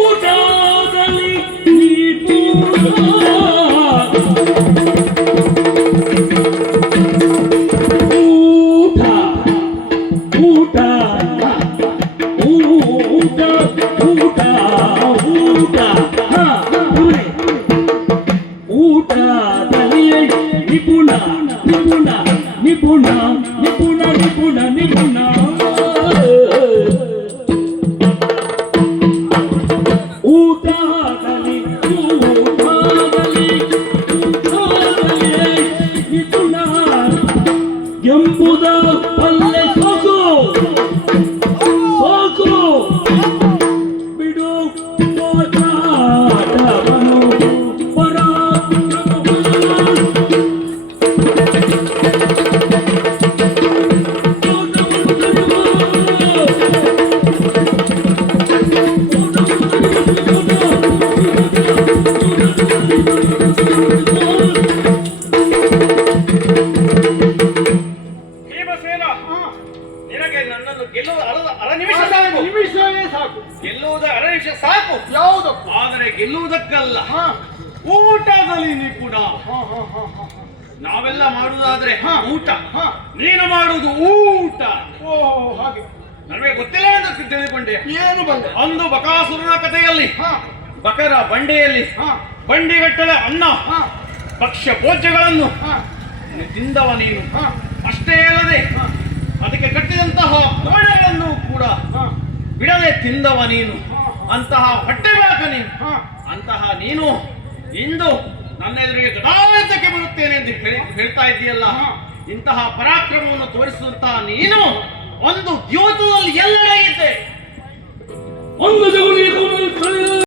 ಊಟದಲ್ಲಿ ನಿಪುಣ ಊಟ ಊಟ ಊಟ ಊಟ ಊಟದಲ್ಲಿ ನಿಪುಣ ನಿಪುಣ ನಿಪುಣ ನಿಪುಣ ನಿಪುಣ ನಿಪುಣ ಊಟದಲ್ಲಿ ಊಟದಲ್ಲಿ ನಿಪುಣ ಎಂಬುದ ಅಲ್ಲೇ ಸೋಕು ಸೋಕು ಬಿಡು ಓಟಾಟವನು ನಿನಗೆ ನನ್ನನ್ನು ಗೆಲ್ಲುವುದು ಅರ ನಿಮಿಷ ಸಾಕು. ನಿಮಿಷವೇ ಸಾಕು. ಗೆಲ್ಲುವುದು ಅರ ನಿಮಿಷ ಸಾಕು. ಯಾವುದಕ್ಕೂ ಆದರೆ ಗೆಲ್ಲುವುದಕ್ಕಲ್ಲ, ಊಟದಲ್ಲಿ ನಿಪುಣ. ನಾವೆಲ್ಲ ಮಾಡುವುದಾದ್ರೆ ಊಟ, ನೀನು ಮಾಡುವುದು ಊಟ. ಓ ಹಾಗೆ ನನಗೆ ಗೊತ್ತಿಲ್ಲ ಎಂದು ತಿಳಿದುಕೊಂಡೆ. ಏನು ಬಂದೆ? ಅಂದು ಬಕಾಸುರನ ಕಥೆಯಲ್ಲಿ ಬಕರ ಬಂಡೆಯಲ್ಲಿ ಬಂಡಿಗಟ್ಟಲೆ ಅನ್ನ ಭಕ್ಷ್ಯ ಭೋಜ್ಯಗಳನ್ನು ತಿಂದವ ನೀನು. ಅಷ್ಟೇ ಅಲ್ಲದೆ ಅದಕ್ಕೆ ಕಟ್ಟಿದಂತಹ ಕೋಣೆಗಳನ್ನು ಕೂಡ ಬಿಡದೆ ತಿಂದವ ನೀನು. ಅಂತಹ ಹೊಟ್ಟೆ ಬಾಕ ನೀನು. ಅಂತಹ ನೀನು ಇಂದು ನನ್ನ ಎದುರಿಗೆ ಗದಾಯುದ್ಧಕ್ಕೆ ಬರುತ್ತೇನೆ ಎಂದು ಹೇಳ್ತಾ ಇದ್ದೀಯಲ್ಲ. ಇಂತಹ ಪರಾಕ್ರಮವನ್ನು ತೋರಿಸುತ್ತಾ ನೀನು ಒಂದು ದ್ಯೋತದಲ್ಲಿ ಎಲ್ಲೆಡೆ ಇದ್ದೆ. ಒಂದು